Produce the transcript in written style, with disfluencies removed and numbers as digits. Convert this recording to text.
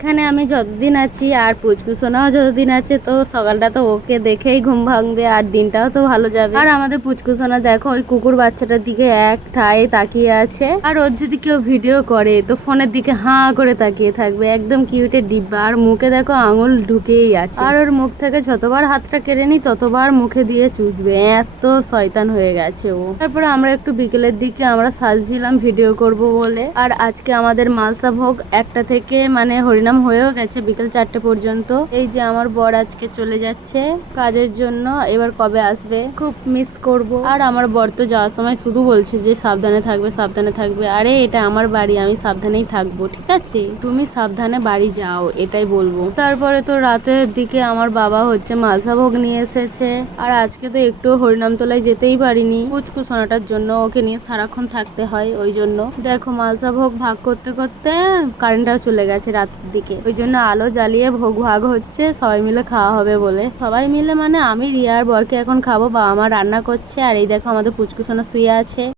এখানে আমি যতদিন আছি আর পুচকু সোনাও যতদিন আছে, তো সকালটা তো ওকে দেখেই ঘুম ভাঙবে আর দিনটাও তো ভালো যাবে। আর আমাদের পুচকু সোনা দেখো ওই কুকুর বাচ্চাটার দিকে এক ঠায় তাকিয়ে আছে। আর ওর যদি কেউ ভিডিও করে তো ফোনের দিকে হাঁ করে তাকিয়ে থাকবে, একদম কিউটের ডিব্বা। আর মুখে দেখো আঙুল ঢুকেই আছে। আর ওর মুখ থেকে যতবার হাতটা কেড়ে নি ততবার মুখে দিয়ে চুষবে, এত শয়তান হয়ে গেছে ও। তারপরে আমরা একটু বিকেলের দিকে আমরা সাজছিলাম ভিডিও করব বলে। আর আজকে আমাদের মালসা ভোগ 1টা থেকে মানে হরিনাম হয়েও গেছে বিকেল 4টে পর্যন্ত। এই যে আমার বর আজকে চলে যাচ্ছে কাজের জন্য, এবার কবে আসবে খুব মিস করব। আর আমার বর তো যাওয়ার সময় শুধু বলছে যে সাবধানে থাকবে সাবধানে থাকবে। আরে এটা আমার বাড়ি, আমি সাবধানেই থাকবো, ঠিক আছে, তুমি সাবধানে বাড়ি যাও, এটাই বলবো। তারপরে তো রাতের দিকে আমার বাবা হচ্ছে মালসা ভোগ নিয়ে এসেছে। আর আজকে তো একটু হরিনাম তোলায় যেতেই পারিনি পুচকু সোনাটার জন্য, ওকে নিয়ে সারাক্ষণ থাকতে হয়, ওই জন্য দেখো মালসা ভোগ ভাগ করতে করতে কারেন্টটাও চলে গেছে রাতের দিকে। ওই জন্য আলো জ্বালিয়ে ভোগ ভাগ হচ্ছে, সবাই মিলে খাওয়া হবে বলে। সবাই মিলে মানে আমি রিয়ার বরকে এখন খাবো, বাবা মা রান্না করছে। আর এই দেখো আমাদের পুচকু সোনা শুয়ে আছে।